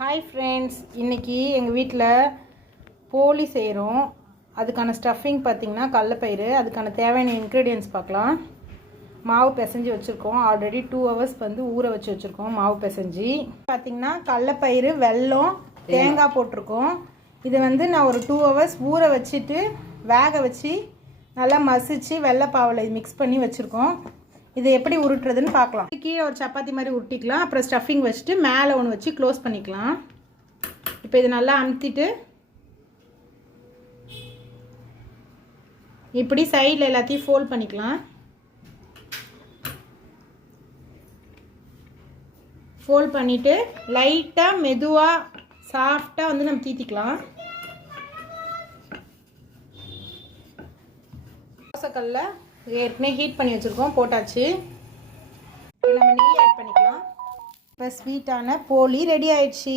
Hi friends, இன்றைக்கி எங்கள் வீட்டில் போலி செய்கிறோம். அதுக்கான ஸ்டஃபிங் பார்த்திங்கன்னா கடலைப்பயிறு. அதுக்கான தேவையான இன்க்ரீடியன்ட்ஸ் பார்க்கலாம். மாவு பிசைஞ்சு வச்சுருக்கோம். ஆல்ரெடி 2 hours ஊற வச்சு வச்சுருக்கோம். மாவு பிசைஞ்சு பார்த்திங்கன்னா கடலைப்பயிறு, வெல்லம், தேங்காய் போட்டிருக்கோம். இது நான் ஒரு 2 hours ஊற வச்சுட்டு வேக வச்சு நல்லா மசிச்சு வெள்ளைப்பாவில் மிக்ஸ் பண்ணி வச்சுருக்கோம். இதை எப்படி உருட்டுறதுன்னு பார்க்கலாம். கீழே ஒரு சப்பாத்தி மாதிரி உருட்டிக்கலாம். அப்புறம் ஸ்டஃபிங் வச்சுட்டு மேலே ஒன்று வச்சு க்ளோஸ் பண்ணிக்கலாம். இப்போ இது நல்லா அமுத்திட்டு இப்படி சைடில் எல்லாத்தையும் ஃபோல்ட் பண்ணிக்கலாம். ஃபோல்ட் பண்ணிவிட்டு லைட்டாக மெதுவாக சாஃப்டாக நம்ம தீத்திக்கலாம். தோசைக்கல்ல ஏற்கனவே ஹீட் பண்ணி வச்சுருக்கோம், போட்டாச்சு. இப்போ நம்ம நெய் ஆட் பண்ணிக்கலாம். இப்போ ஸ்வீட்டான போலி ரெடி ஆயிடுச்சு.